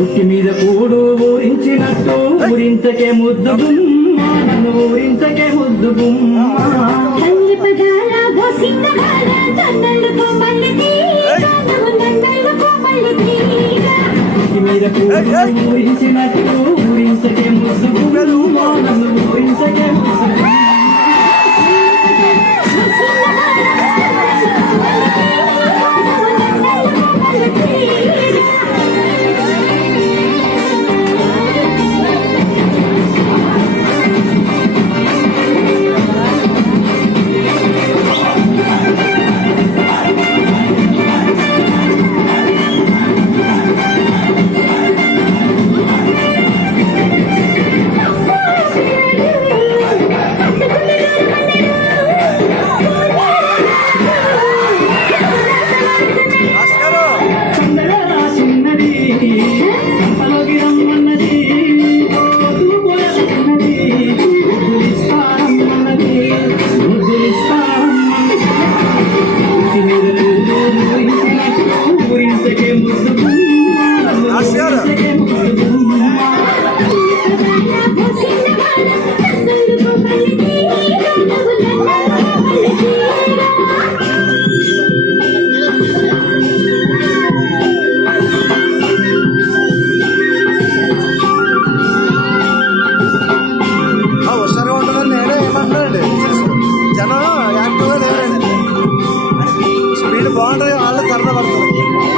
ఉట్టి మీద కూడు ఊరించినట్టు ఊరించకే ముద్దు గుమ్మ నన్ను ఊరించకే ముద్దు మీద కూడు ఊరించినట్టు ఊరించకే ముద్దు గుమ్మ నన్ను ఊరించకే ముద్దు வாழ்றது ஆள சரண வரணும்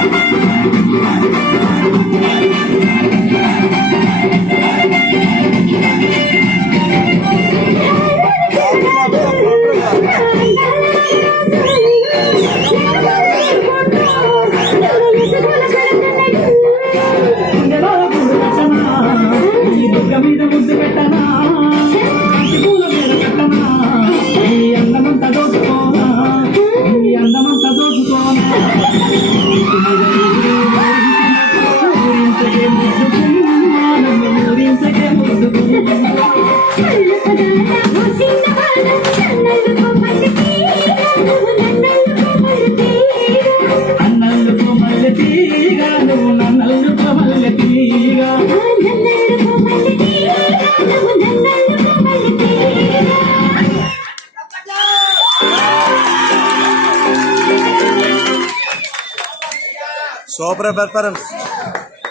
ఊరించకే ముద్దు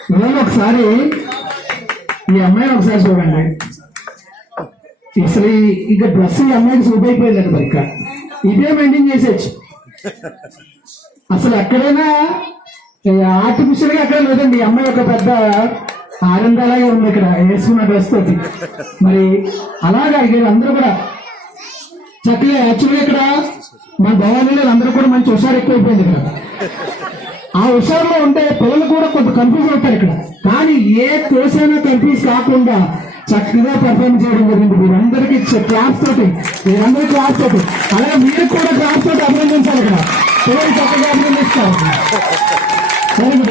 నేను ఒకసారి ఈ అమ్మాయిని ఒకసారి చూడండి. అసలు ఇక డ్రెస్ ఈ అమ్మాయికి సూట్ అయిపోయిందండి మరి ఇక్కడ. ఇదే మెయింటైన్ చేసేయచ్చు. అసలు ఎక్కడైనా ఆర్టిఫిషియల్గా ఎక్కడ లేదండి. ఈ అమ్మాయి ఒక పెద్ద ఆనందాలాగే ఉంది ఇక్కడ. వేసుకున్న డ్రెస్ తోటి. మరి అలాగా ఇక్కడ అందరూ కూడా. చక్కగా యాక్చువల్గా ఇక్కడ మన భవానీలో అందరూ కూడా మంచి హుషారు ఎక్కువైపోయింది ఇక్కడ. ఆ విషయంలో ఉంటే పిల్లలు కూడా కొంత కన్ఫ్యూజ్ అవుతారు ఇక్కడ. కానీ ఏ కోసైనా కన్ఫ్యూజ్ కాకుండా చక్కగా పర్ఫామ్ చేయడం జరిగింది. మీరందరికీ క్లాస్ తోటి మీరందరూ క్లాస్ తోటి. అలాగే మీరు కూడా క్లాస్ తోటి అభినందించాలి ఇక్కడ. పిల్లలు చక్కగా అభినందిస్తారు